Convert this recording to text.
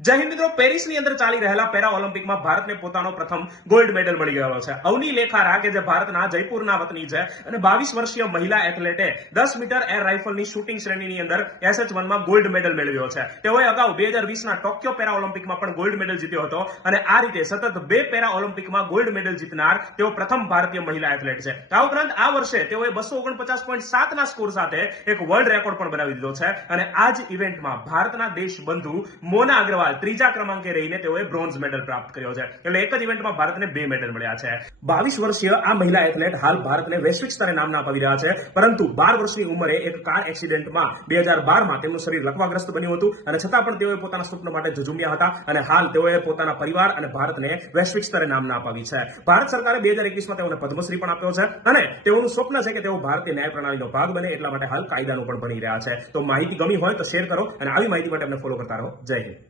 જય હિન્દ મિત્રો, પેરિસની અંદર ચાલી રહેલા પેરા ઓલિમ્પિકમાં ભારતને પોતાનો પ્રથમ ગોલ્ડ મેડલ મળી ગયો છે. અવની લેખારા કે જે ભારતના જયપુરના વતની છે અને 22 વર્ષીય મહિલા એથ્લેટે 10 મીટર એર રાઇફલની શૂટિંગ શ્રેણીની અંદર SH1માં ગોલ્ડ મેડલ મેળવ્યો છે. તેઓએ અગાઉ 2020ના ટોક્યો પેરા ઓલિમ્પિકમાં પણ ગોલ્ડ મેડલ જીત્યો હતો અને આ રીતે સતત 2 પેરા ઓલિમ્પિકમાં ગોલ્ડ મેડલ જીતનાર તેઓ પ્રથમ ભારતીય મહિલા એથ્લેટ છે. આ ઉપરાંત આ વર્ષે તેઓએ 249.7 ના સ્કોર સાથે એક વર્લ્ડ રેકોર્ડ પણ બનાવી દીધો છે અને આ જ ઇવેન્ટમાં ભારતના દેશબંધુ મોના અગ્રવાલ ત્રીજા ક્રમાંકે રહીને તેઓએ બ્રોન્ઝ મેડલ પ્રાપ્ત કર્યો છે. એટલે એક જ ઇવેન્ટમાં ભારતને 2 મેડલ મળ્યા છે. 22 વર્ષીય આ મહિલા એથ્લેટ હાલ ભારતને વૈશ્વિક સ્તરે નામ અપાવી રહ્યા છે, પરંતુ 12 વર્ષની ઉંમરે એક કાર એક્સિડન્ટમાં 2012માં તેમનું શરીર લકવાગ્રસ્ત બન્યું હતું અને છતાં પણ તેઓએ પોતાના સ્વપ્ન માટે ઝઝુમ્યા હતા અને હાલ તેઓએ પોતાના પરિવાર અને ભારતને વૈશ્વિક સ્તરે નામ અપાવી છે. ભારત સરકારે 2021માં તેઓને પદ્મશ્રી પણ આપ્યો છે અને તેઓનું સ્વપ્ન છે કે તેઓ ભારતીય ન્યાય પ્રણાલીનો ભાગ બને, એટલા માટે હાલ કાયદાનું પણ બની રહ્યા છે. તો માહિતી ગમી હોય તો શેર કરો અને આવી માહિતી માટે અમને ફોલો કરતા રહો. જય હિન્દ.